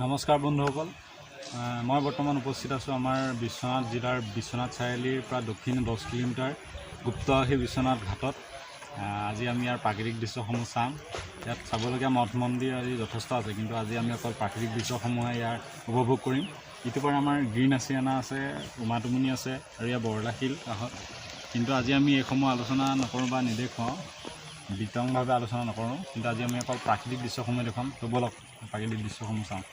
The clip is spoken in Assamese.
নমস্কাৰ বন্ধুসকল, মই বৰ্তমান উপস্থিত আছোঁ আমাৰ বিশ্বনাথ জিলাৰ বিশ্বনাথ চাৰিআলিৰ পৰা দক্ষিণ 10 কিলোমিটাৰ গুপ্তকাশী বিশ্বনাথ ঘাটত। আজি আমি ইয়াৰ প্ৰাকৃতিক দৃশ্যসমূহ চাম। ইয়াত চাবলগীয়া মঠ মন্দিৰ আদি যথেষ্ট আছে, কিন্তু আজি আমি অকল প্ৰাকৃতিক দৃশ্যসমূহে ইয়াৰ উপভোগ কৰিম। ইটোপাৰে আমাৰ গ্ৰীণ আছিয়ানা আছে, উমাটুমনি আছে আৰু ইয়াৰ বৰলাশিল কাষত। কিন্তু আজি আমি এইসমূহ আলোচনা নকৰোঁ বা নেদেখুৱাওঁ, বিতংভাৱে আলোচনা নকৰোঁ, কিন্তু আজি আমি অকল প্ৰাকৃতিক দৃশ্যসমূহ দেখুৱাম। তো ব'লক প্ৰাকৃতিক দৃশ্যসমূহ চাওঁ।